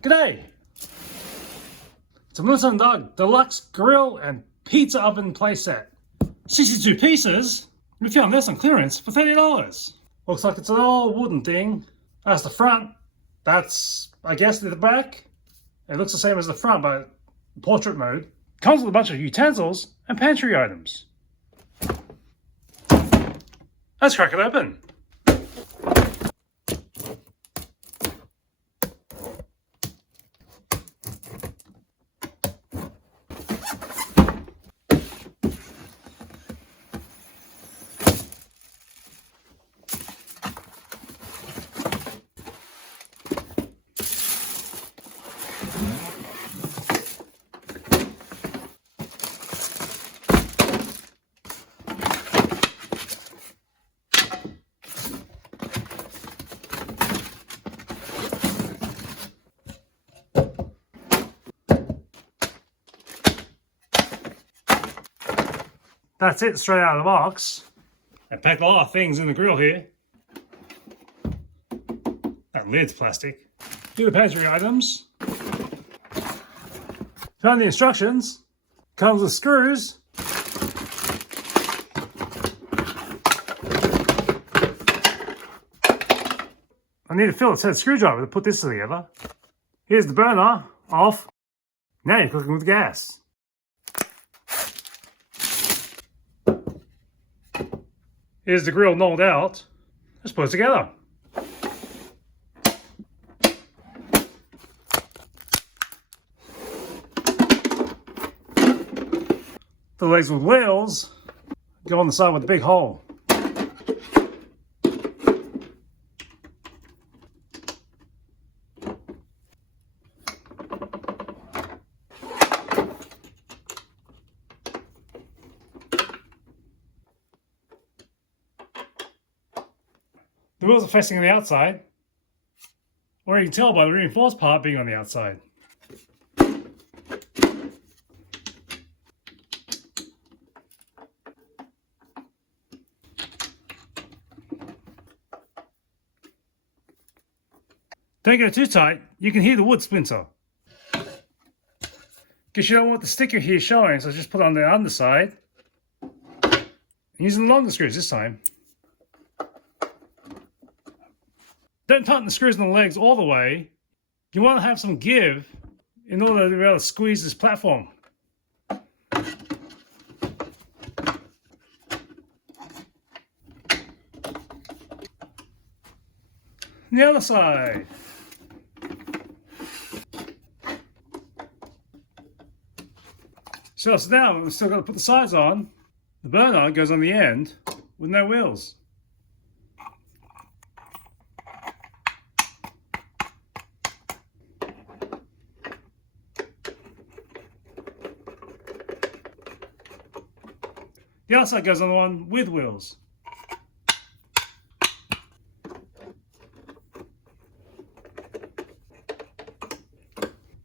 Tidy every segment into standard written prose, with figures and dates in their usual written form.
G'day! It's a Melissa and Doug Deluxe Grill and Pizza Oven Playset. 62 pieces. We found this on clearance for $30. Looks like it's an old wooden thing. That's the front. That's, I guess, the back. It looks the same as the front, but portrait mode. Comes with a bunch of utensils and pantry items. Let's crack it open. That's it, straight out of the box. I packed a lot of things in the grill here. That lid's plastic. Do the pantry items. Found the instructions. Comes with screws. I need a Phillips head screwdriver to put this together. Here's the burner, off. Now you're cooking with gas. Here's the grill knolled out. Let's put it together. The legs with wheels go on the side with the big hole. The wheels are facing on the outside, or you can tell by the reinforced part being on the outside. Don't go too tight, you can hear the wood splinter. Because you don't want the sticker here showing, so just put it on the underside. I'm using the longer screws this time. Don't tighten the screws on the legs all the way. You want to have some give in order to be able to squeeze this platform. The other side. So now we've still got to put the sides on. The burner goes on the end with no wheels. The other side goes on the one with wheels.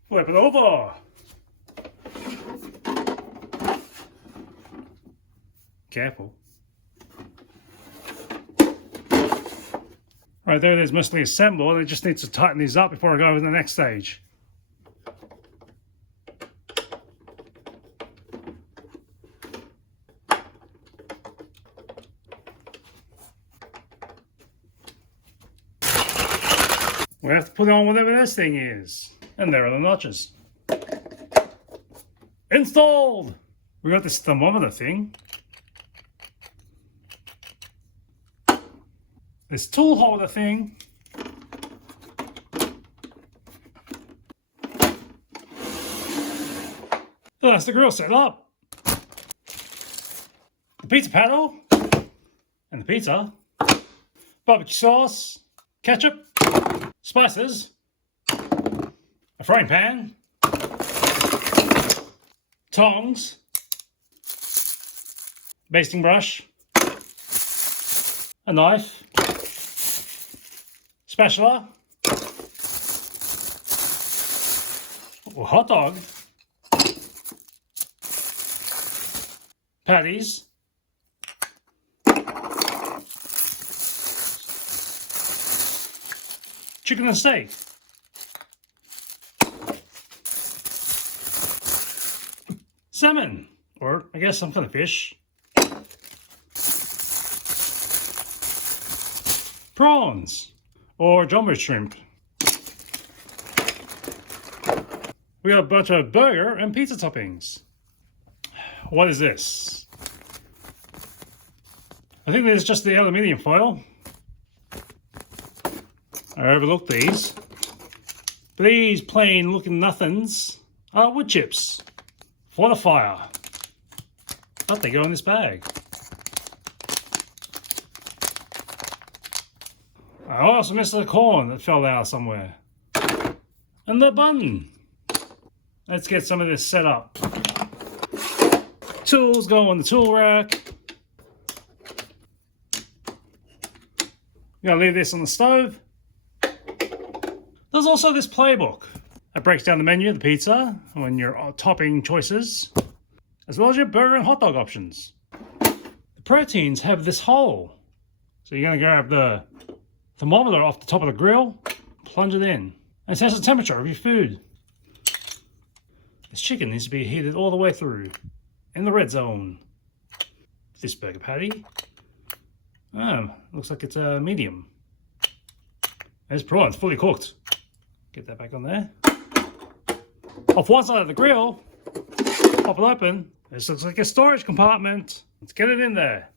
Flip it over. Careful. Right there, there's mostly assembled. I just need to tighten these up before I go over to the next stage. We have to put on whatever this thing is. And there are the notches. Installed! We got this thermometer thing. This tool holder thing. So that's the grill set up. The pizza paddle. And the pizza. Barbecue sauce. Ketchup. Spices. A frying pan. Tongs. Basting brush. A knife. Spatula. Or hot dog. Patties. Chicken and steak. salmon, or I guess some kind of fish. Prawns, or jumbo shrimp. We got a bunch of burger and pizza toppings. What is this? I think there's just the aluminium foil. I overlooked these. But these plain looking nothings are wood chips for the fire. But they go in this bag. I also missed the corn that fell out somewhere. And the bun. Let's get some of this set up. Tools go on the tool rack. I'm gonna leave this on the stove. There's also this playbook that breaks down the menu of the pizza and your topping choices, as well as your burger and hot dog options. The proteins have this hole. So you're gonna grab the thermometer off the top of the grill, plunge it in, and test the temperature of your food. This chicken needs to be heated all the way through, in the red zone. This burger patty, looks like it's a medium. There's prawns, fully cooked. Get that back on there. Off one side of the grill, pop it open. This looks like a storage compartment. Let's get it in there.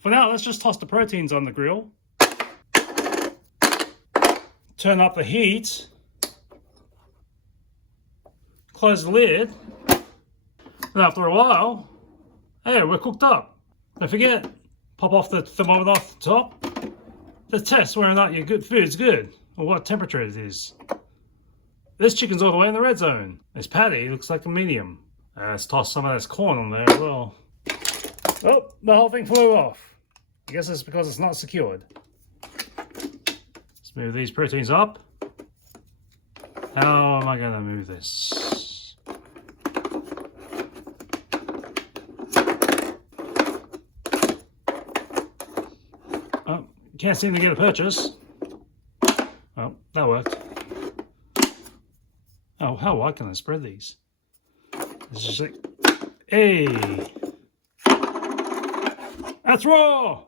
For now, let's just toss the proteins on the grill. Turn up the heat. Close the lid. And after a while, hey, we're cooked up. Don't forget, pop off the thermometer off the top to test whether or not your food's good, or what temperature it is. This chicken's all the way in the red zone. This patty looks like a medium. Let's toss some of this corn on there as well. Oh, the whole thing flew off. I guess it's because it's not secured. Let's move these proteins up. How am I going to move this? Oh, can't seem to get a purchase. Oh, that worked. Oh, how wide can I spread these? It's just like, hey, that's raw.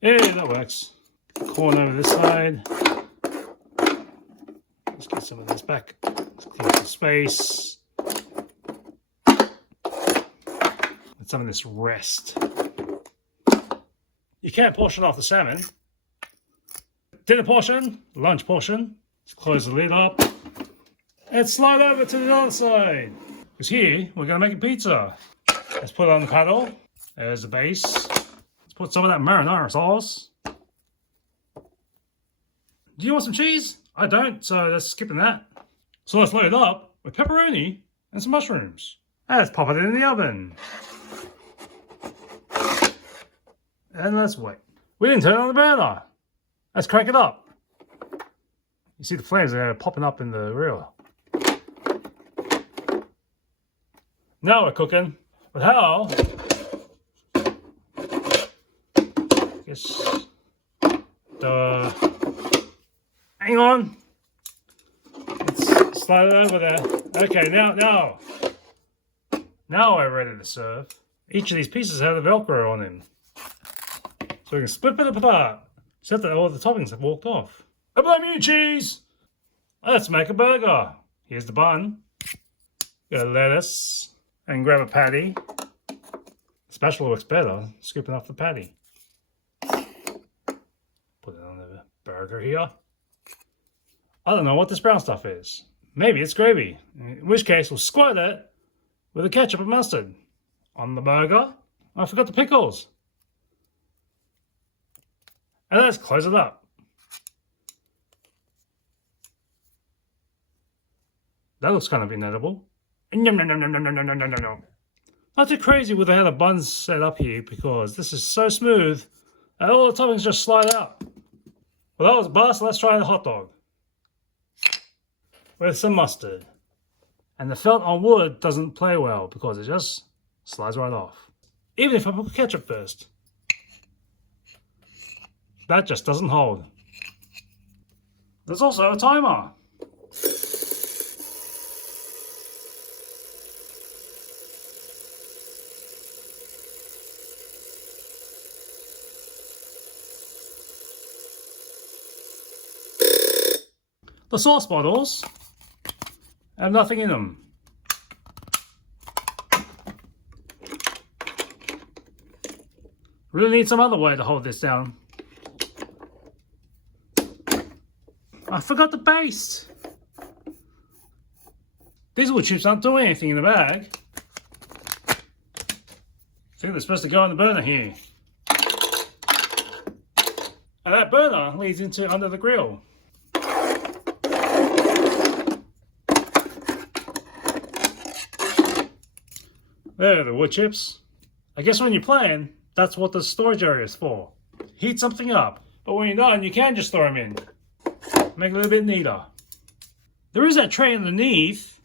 Hey, that works. Corn over this side. Let's get some of this back. Let's clear the space. Let some of this rest. You can't portion off the salmon. Dinner portion, lunch portion. Let's close the lid up and slide over to the other side. Because here we're going to make a pizza. Let's put it on the paddle. There's the base. Let's put some of that marinara sauce. Do you want some cheese? I don't, so let's skip that. So let's load it up with pepperoni and some mushrooms. And let's pop it in the oven. And let's wait. We didn't turn on the burner. Let's crank it up. You see the flames are popping up in the grill. Now we're cooking. But how? Guess hang on. Let's slide it over there. Okay, now we're ready to serve. Each of these pieces have the Velcro on them. So we can split it apart. Except that all the toppings have walked off. I blame you, cheese! Let's make a burger. Here's the bun. Got a lettuce. And grab a patty. Spatula works better, scooping off the patty. Put it on the burger here. I don't know what this brown stuff is. Maybe it's gravy. In which case, we'll squirt it with the ketchup and mustard. On the burger. I forgot the pickles. And let's close it up. That looks kind of inedible. Not too crazy with how the buns set up here because this is so smooth that all the toppings just slide out. Well, that was a bust. Let's try the hot dog with some mustard. And the felt on wood doesn't play well because it just slides right off. Even if I put ketchup first. That just doesn't hold. There's also a timer. The sauce bottles have nothing in them. Really need some other way to hold this down. I forgot the base. These little chips aren't doing anything in the bag. I think they're supposed to go in the burner here. And that burner leads into under the grill. There are the wood chips. I guess when you're playing, that's what the storage area is for. Heat something up. But when you're done, you can just throw them in. Make it a little bit neater. There is that tray underneath.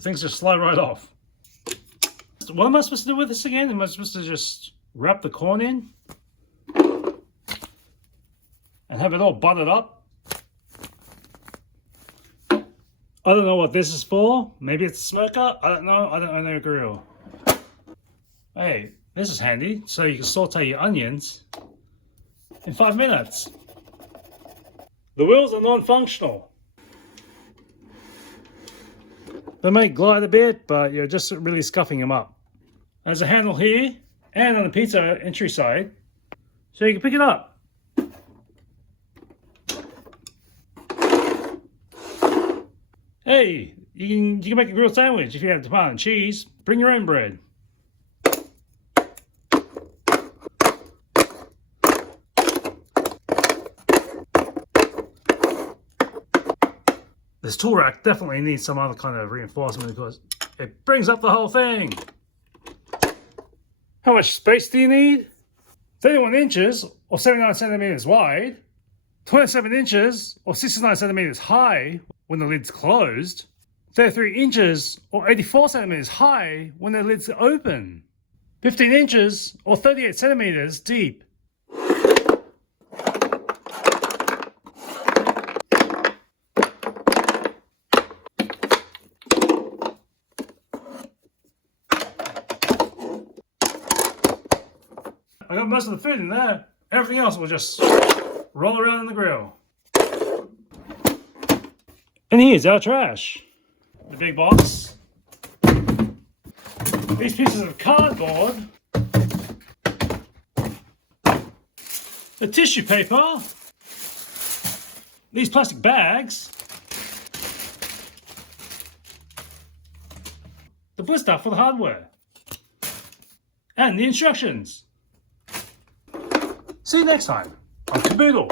Things just slide right off. What am I supposed to do with this again? Am I supposed to just wrap the corn in? And have it all buttered up? I don't know what this is for. Maybe it's a smoker. I don't know. I don't own a grill. Hey, this is handy. So you can saute your onions in 5 minutes. The wheels are non-functional. They may glide a bit, but you're just really scuffing them up. There's a handle here and on the pizza entry side, so you can pick it up. Hey, you can make a grilled sandwich if you have tomato and cheese. Bring your own bread. This tool rack definitely needs some other kind of reinforcement because it brings up the whole thing. How much space do you need? 31 inches or 79 centimeters wide, 27 inches or 69 centimeters high when the lid's closed, 33 inches or 84 centimeters high when the lid's open, 15 inches or 38 centimeters deep. I got most of the food in there. Everything else will just roll around in the grill. And here's our trash. The big box. These pieces of cardboard. The tissue paper. These plastic bags. The blister for the hardware. And the instructions. See you next time on Caboodle.